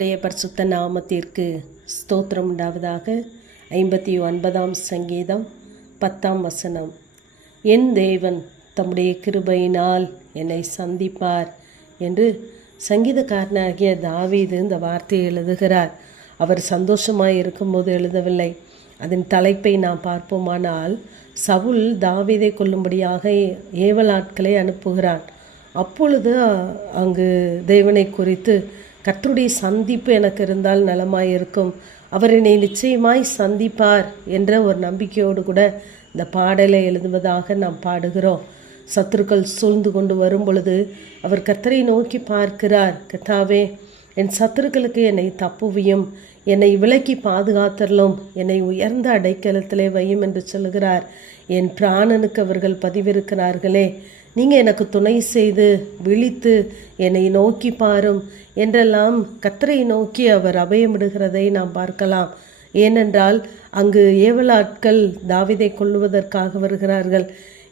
உடைய பரிசுத்த நாமத்திற்கு ஸ்தோத்திரம் உண்டாவதாக. 59ஆம் சங்கீதம் 10ஆம் வசனம். என் தேவன் தம்முடைய கிருபையினால் என்னை சந்திப்பார் என்று சங்கீதக்காரனாகிய தாவீது இந்த வார்த்தையை எழுதுகிறார். அவர் சந்தோஷமாய் இருக்கும்போது எழுதவில்லை. அதன் தலைப்பை நாம் பார்ப்போமானால், சவுல் தாவீதை கொல்லும்படியாக ஏவலாட்களை அனுப்புகிறான். அப்பொழுது அங்கு தேவனை குறித்து, கர்த்தருடைய சந்திப்பு எனக்கு இருந்தால் நலமாயிருக்கும், அவர் என்னை நிச்சயமாய் சந்திப்பார் என்ற ஒரு நம்பிக்கையோடு கூட இந்த பாடலை எழுதுவதாக நாம் பாடுகிறோம். சத்துருக்கள் சூழ்ந்து கொண்டு வரும் பொழுது அவர் கர்த்தரை நோக்கி பார்க்கிறார். கர்த்தாவே, என் சத்துருக்களுக்கு என்னை தப்புவியும், என்னை விலக்கி பாதுகாத்தரலும், என்னை உயர்ந்த அடைக்கலத்திலே வையும் என்று சொல்கிறார். என் பிராணனுக்கு அவர்கள் பதிவிருக்கிறார்களே, நீங்கள் எனக்கு துணை செய்து விழித்து என்னை நோக்கி பாரும் என்றெல்லாம் கர்த்தரை நோக்கி அவர் அபயமிடுகிறதை நாம் பார்க்கலாம். ஏனென்றால் அங்கு ஏவலாட்கள் தாவீதை கொல்லுவதற்காக வருகிறார்கள்.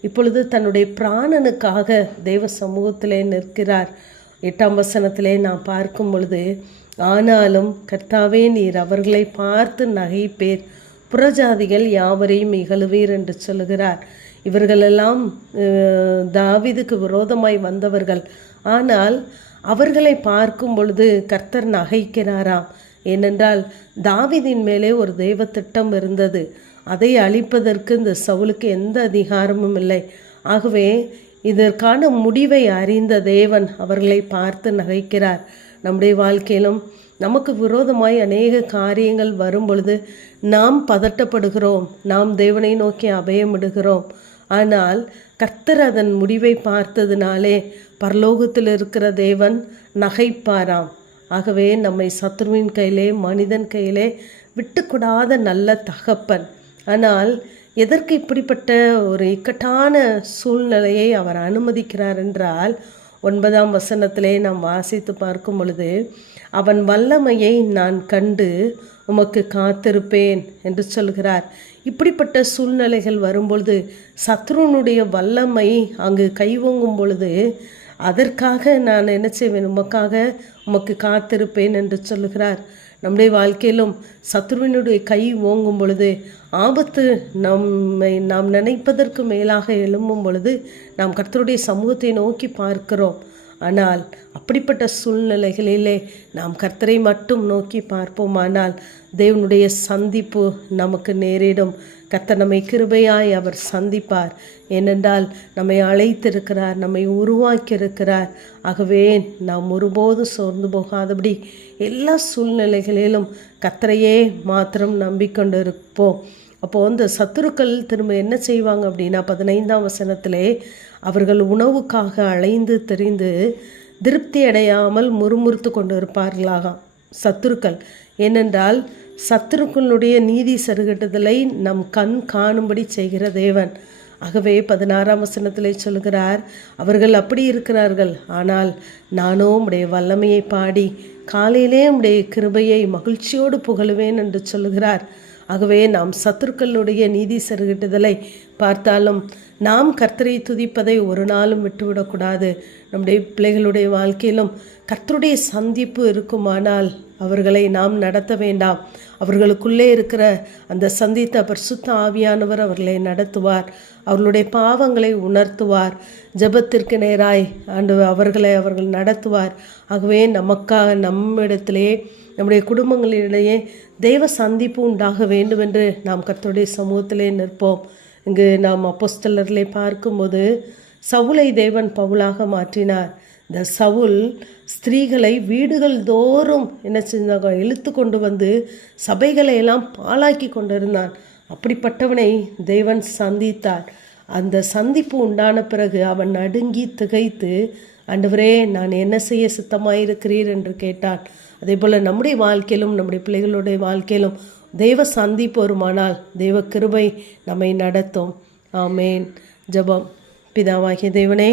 இப்பொழுது தன்னுடைய பிராணனுக்காக தேவ சமூகத்திலே நிற்கிறார். 8ஆம் வசனத்திலே நாம் பார்க்கும் பொழுது, ஆனாலும் கர்த்தாவே, நீர் அவர்களை பார்த்து நகைப்பேர், புறஜாதிகள் யாவரையும் இகழுவீர் என்று சொல்லுகிறார். இவர்களெல்லாம் தாவீதுக்கு விரோதமாய் வந்தவர்கள். ஆனால் அவர்களை பார்க்கும் பொழுது கர்த்தர் நகைக்கிறாராம். ஏனென்றால் தாவீதின் மேலே ஒரு தெய்வ திட்டம் இருந்தது. அதை அழிப்பதற்கு இந்த சவுலுக்கு எந்த அதிகாரமும் இல்லை. ஆகவே இதற்கான முடிவை அறிந்த தேவன் அவர்களை பார்த்து நகைக்கிறார். நம்முடைய வாழ்க்கையிலும் நமக்கு விரோதமாய் அநேக காரியங்கள் வரும் பொழுது நாம் பதட்டப்படுகிறோம், நாம் தேவனை நோக்கி அபயமிடுகிறோம். ஆனால் கர்த்தர் அதன் முடிவை பார்த்ததினாலே பரலோகத்தில் இருக்கிற தேவன் நகைப்பாராம். ஆகவே நம்மை சத்ருவின் கையிலே, மனிதன் கையிலே விட்டுக்கூடாத நல்ல தகப்பன். ஆனால் எதற்கு இப்படிப்பட்ட ஒரு இக்கட்டான சூழ்நிலையை அவர் அனுமதிக்கிறார் என்றால், 9ஆம் வசனத்திலே நாம் வாசித்து பார்க்கும் பொழுது, அவன் வல்லமையை நான் கண்டு உமக்கு காத்திருப்பேன் என்று சொல்கிறார். இப்படிப்பட்ட சூழ்நிலைகள் வரும்பொழுது, சத்ருனுடைய வல்லமை அங்கு கைவங்கும் பொழுது, அதற்காக நான் என்ன செய்வேன், உமக்கு காத்திருப்பேன் என்று சொல்லுகிறார். நம்முடைய வாழ்க்கையிலும் சத்ருவினுடைய கை ஓங்கும் பொழுது, ஆபத்து நாம் நினைப்பதற்கு மேலாக எழும்பும் பொழுது நாம் கர்த்தருடைய சமூகத்தை நோக்கி பார்க்கிறோம். ஆனால் அப்படிப்பட்ட சூழ்நிலைகளிலே நாம் கர்த்தரை மட்டும் நோக்கி பார்ப்போமானால் தேவனுடைய சந்திப்பு நமக்கு நேரிடும். கர்த்தர் நம்மை கிருபையாய் அவர் சந்திப்பார். ஏனென்றால் நம்மை அழைத்திருக்கிறார், நம்மை உருவாக்கியிருக்கிறார். ஆகவே நாம் ஒருபோதும் சோர்ந்து போகாதபடி எல்லா சூழ்நிலைகளிலும் கர்த்தரையே மாத்திரம் நம்பிக்கொண்டு இருப்போம். அப்போது அந்த சத்துருக்கள் திரும்ப என்ன செய்வாங்க அப்படின்னா, 15ஆம் வசனத்திலே, அவர்கள் உணவுக்காக அலைந்து திரிந்து திருப்தி அடையாமல் முறுமுறுத்து கொண்டு இருப்பார்களாக சத்துருக்கள். ஏனென்றால் சத்துருக்களுடைய நீதி சருகட்டுதலை நம் கண் காணும்படி செய்கிற தேவன். ஆகவே 16ஆம் வசனத்திலே சொல்கிறார், அவர்கள் அப்படி இருக்கிறார்கள், ஆனால் நானோ உம்முடைய வல்லமையை பாடி காலையிலே உம்முடைய கிருபையை மகிழ்ச்சியோடு புகழுவேன் என்று சொல்லுகிறார். ஆகவே நாம் சத்துருக்களுடைய நீதி சருகட்டுதலை பார்த்தாலும் நாம் கர்த்தரை துதிப்பதை ஒரு நாளும் விட்டுவிடக்கூடாது. நம்முடைய பிள்ளைகளுடைய வாழ்க்கையிலும் கர்த்தருடைய சந்திப்பு இருக்குமானால் அவர்களை நாம் நடத்த வேண்டாம். அவர்களுக்குள்ளே இருக்கிற அந்த சந்தித்த பரிசுத்த ஆவியானவர் அவர்களை நடத்துவார், அவர்களுடைய பாவங்களை உணர்த்துவார், ஜெபத்திற்கு நேராய் அவர்கள் நடத்துவார். ஆகவே நமக்காக நம்மிடத்திலே, நம்முடைய குடும்பங்களிடையே தெய்வ சந்திப்பு உண்டாக வேண்டும் என்று நாம் கர்த்தருடைய சமூகத்திலே நிற்போம். இங்கு நாம் அப்போஸ்தலர்களை பார்க்கும்போது சவுலை தேவன் பவுலாக மாற்றினார். இந்த சவுல் ஸ்திரீகளை வீடுகள் தோறும் என்ன செஞ்சாங்க, இழுத்து கொண்டு வந்து சபைகளை எல்லாம் பாழாக்கி கொண்டிருந்தான். அப்படிப்பட்டவனை தேவன் சந்தித்தார். அந்த சந்திப்பு உண்டான பிறகு அவன் நடுங்கி திகைத்து, ஆண்டவரே, நான் என்ன செய்ய சித்தமாயிருக்கிறீர் என்று கேட்டான். அதே போல் நம்முடைய வாழ்க்கையிலும் நம்முடைய பிள்ளைகளுடைய வாழ்க்கையிலும் தெய்வ சந்திப்பு வருமானால் தெய்வ கிருபை நம்மை நடத்தும். ஆமேன். ஜெபம். பிதாவாகிய தேவனே,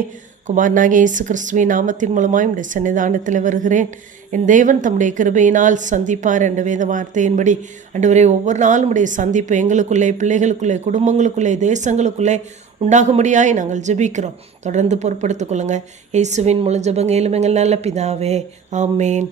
குமாரனாகிய இயேசு கிறிஸ்துவின் நாமத்தின் மூலமாய் உடைய சன்னிதானத்தில் வருகிறேன். என் தேவன் தம்முடைய கிருபையினால் சந்திப்பார் என்ற வேத வார்த்தையின்படி ஆண்டவரே, ஒவ்வொரு நாளும் உடைய சந்திப்பு எங்களுக்குள்ளே, பிள்ளைகளுக்குள்ளே, குடும்பங்களுக்குள்ளே, தேசங்களுக்குள்ளே உண்டாகும்படியாய் நாங்கள் ஜெபிக்கிறோம். தொடர்ந்து பொறுப்படுத்திக் கொள்ளுங்கள். இயேசுவின் மூலம் ஜெபங்க எங்கள் நல்ல பிதாவே. ஆமேன்.